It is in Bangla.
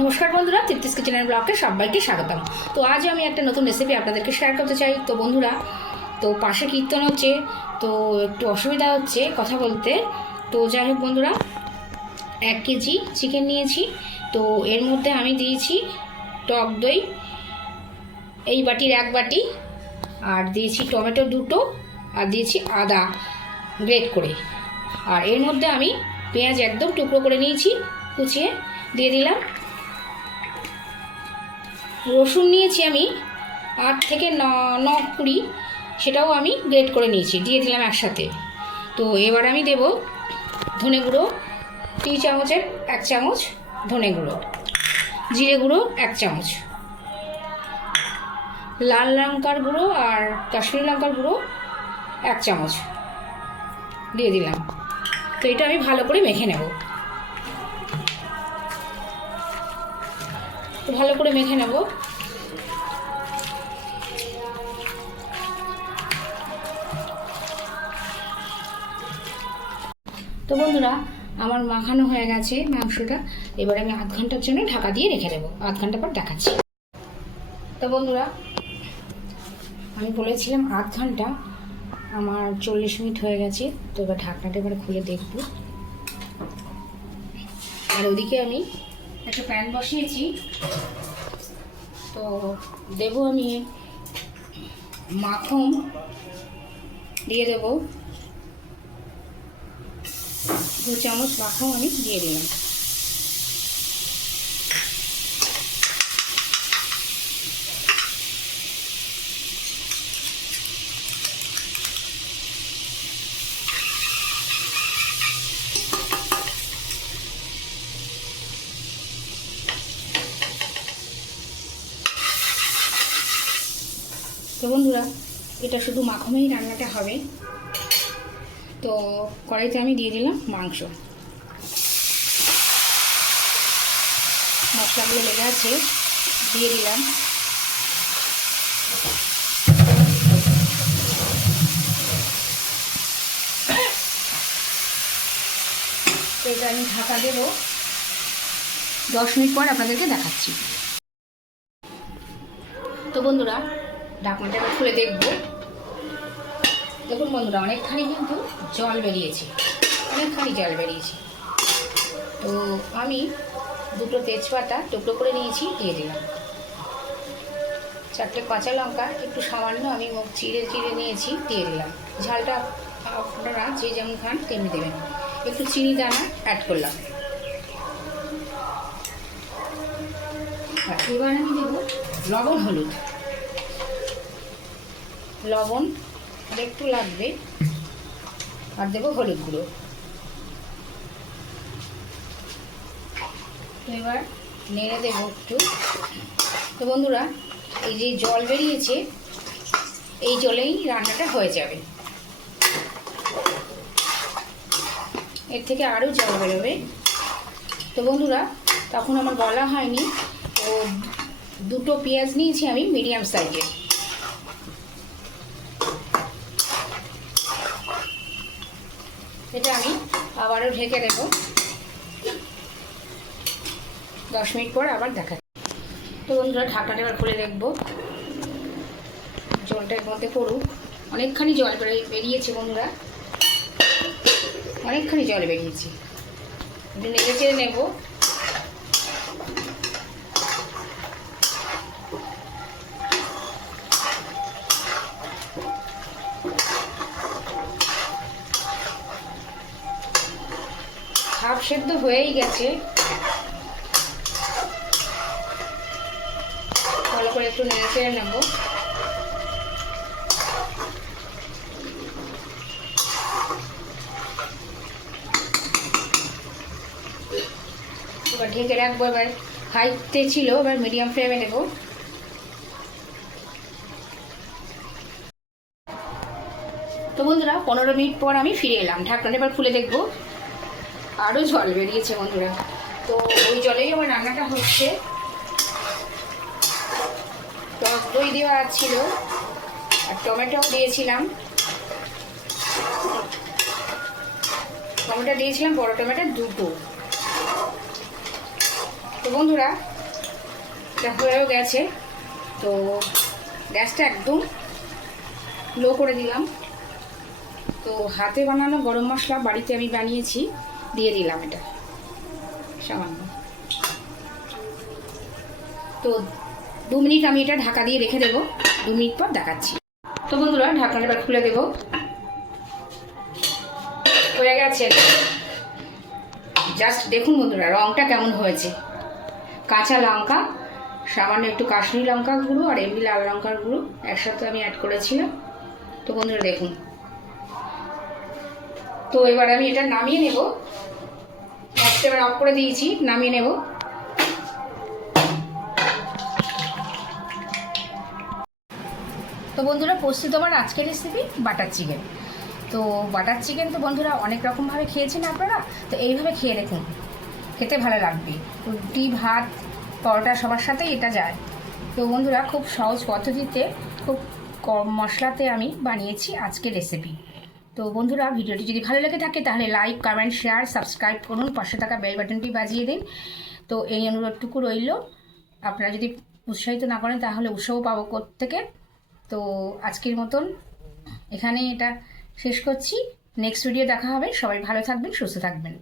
নমস্কার বন্ধুরা, তৃপ্তিস কিচেনের ব্লগে সবাইকে স্বাগতম। তো আজ আমি একটা নতুন রেসিপি আপনাদেরকে শেয়ার করতে চাই। তো বন্ধুরা, তো পাশে কীর্তন হচ্ছে, তো একটু অসুবিধা হচ্ছে কথা বলতে। তো যাই হোক বন্ধুরা, এক কেজি চিকেন নিয়েছি। তো এর মধ্যে আমি দিয়েছি টক দই, এই বাটির এক বাটি, আর দিয়েছি টমেটো দুটো, আর দিয়েছি আদা গ্রেট করে। আর এর মধ্যে আমি পেঁয়াজ একদম টুকরো করে নিয়েছি, কুচিয়ে দিয়ে দিলাম। রসুন নিয়েছি আমি আট থেকে ন ন কুড়ি, সেটাও আমি গ্রেট করে নিয়েছি, দিয়ে দিলাম একসাথে। তো এবার আমি দেব ধনে গুঁড়ো, তিন চামচের এক চামচ ধনে গুঁড়ো, জিরে গুঁড়ো এক চামচ। লাল লঙ্কার গুঁড়ো আর কাশ্মীরি লঙ্কার গুঁড়ো এক চামচ। দিয়ে দিলাম। তো এটা আমি ভালো করে মেখে নেব। তো ভালো করে মেখে নেব। তো বন্ধুরা, আমার মাখানো হয়ে গেছে মাংসটা। এবার আমি আধ ঘণ্টার জন্য ঢাকা দিয়ে রেখে দেবো। আধ ঘণ্টা পর দেখাচ্ছি। তো বন্ধুরা, আমি বলেছিলাম আধ ঘণ্টা। আমার চল্লিশ মিনিট হয়ে গেছে। তো এবার ঢাকনাটা এবার খুলে দেখব। আর ওদিকে আমি একটা প্যান বসিয়েছি। তো দেব আমি মাখন দিয়ে দেব। দু চামচ মাখন আমি দিয়ে দিলাম। তো বন্ধুরা, এটা শুধু মাখমেই রান্নাটা হবে। তো কড়াইতে আমি দিয়ে দিলাম মাংস। মশলাগুলো লেগে আছে, দিয়ে দিলাম। এটা আমি ঢাকা দেবো। দশ মিনিট পর আপনাদেরকে দেখাচ্ছি। তো বন্ধুরা ঢাকনাটা খুলে দেখব। দেখুন বন্ধুরা, অনেকখানি কিন্তু জল বেরিয়েছে। অনেকখানি জল বেরিয়েছে। তো আমি দুটো তেজপাতা টুকরো করে নিয়েছি, দিয়ে দিলাম। চারটে কাঁচা লঙ্কা, একটু সামান্য আমি মুখ চিড়ে চিড়ে নিয়েছি, দিয়ে দিলাম। ঝালটা আপনারা যে যেমন খান তেমনি দেবেন। একটু চিনি দানা অ্যাড করলাম। এবার আমি দেবো লবণ হলুদ। লবণ, আর একটু লাগবে। আর দেবো হলুদ গুঁড়ো। এবার নেড়ে দেবো একটু। তো বন্ধুরা, এই যে জল বেরিয়েছে, এই জলেই রান্নাটা হয়ে যাবে। এর থেকে আরও জল বেরোবে। তো বন্ধুরা, তখন আমার বলা হয়নি। তো দুটো পেঁয়াজ নিয়েছি আমি মিডিয়াম সাইজের। এটা আমি আবারও ঢেকে দেবো। দশ মিনিট পর আবার দেখা তো বন্ধুরা ঢাকাটা এবার খুলে দেখব। জলটা এর মধ্যে পড়ুক। অনেকখানি জল বেরিয়ে- বেরিয়েছে বন্ধুরা। অনেকখানি জল বেরিয়েছে। নেড়ে চেড়ে নেব। সেদ্ধ হয়েই গেছে। ভালো করে একটু নেড়ে চেড়ে নেব। এবার ঢেকে রাখব, এবার হাইতে ছিল, এবার মিডিয়াম ফ্লেমে নেব। তো বন্ধুরা, পনেরো মিনিট পর আমি ফিরে এলাম। ঢাকনাটা এবার খুলে দেখব। আরও জল বেরিয়েছে বন্ধুরা। তো ওই জলেই আমার রান্নাটা হচ্ছে। টক দই দেওয়া ছিল আর টমেটো দিয়েছিলাম। টমেটো দিয়েছিলাম, বড় টমেটো দুটো। তো বন্ধুরা, এটা হয়েও গেছে। তো গ্যাসটা একদম লো করে দিলাম। তো হাতে বানানো গরম মশলা বাড়িতে আমি বানিয়েছি। দিয়ে দিলাম এটা। সামান্য। তো দু মিনিট আমি এটা ঢাকা দিয়ে রেখে দেবো। দু মিনিট পর দেখাচ্ছি। তো বন্ধুরা, ঢাকনাটা এবার খুলে দেবো। হয়ে গেছে। জাস্ট দেখুন বন্ধুরা রঙটা কেমন হয়েছে। কাঁচা লঙ্কা, সামান্য একটু কাশ্মীরি লঙ্কা গুঁড়ো আর এমনি লাল লঙ্কার গুঁড়ো একসাথে আমি অ্যাড করেছিলাম। তো বন্ধুরা, দেখুন। তো এবার আমি এটা নামিয়ে নেব। গ্যাসটা এবার অফ করে দিয়েছি, নামিয়ে নেব। তো বন্ধুরা, প্রস্তুত আমার আজকের রেসিপি বাটার চিকেন তো বাটার চিকেন তো বন্ধুরা অনেক রকমভাবে খেয়েছেন আপনারা, তো এইভাবে খেয়ে দেখুন। খেতে ভালো লাগবে। রুটি, ভাত, পরোটা সবার সাথেই এটা যায়। তো বন্ধুরা, খুব সহজ পদ্ধতিতে খুব কম মশলাতে আমি বানিয়েছি আজকের রেসিপি তো বন্ধুরা, ভিডিওটি যদি ভালো লেগে থাকে, তাহলে লাইক কমেন্ট শেয়ার সাবস্ক্রাইব করুন। পাশে থাকা বেল বাটনটি বাজিয়ে দিন। তো এই অনুরোধটুকু রইল। আপনারা যদি উৎসাহিত না করেন, তাহলে উৎসাহ পাবো থেকে তো আজকের মতন এখানে এটা শেষ করছি। নেক্সট ভিডিও দেখা হবে। সবাই ভালো থাকবেন, সুস্থ থাকবেন।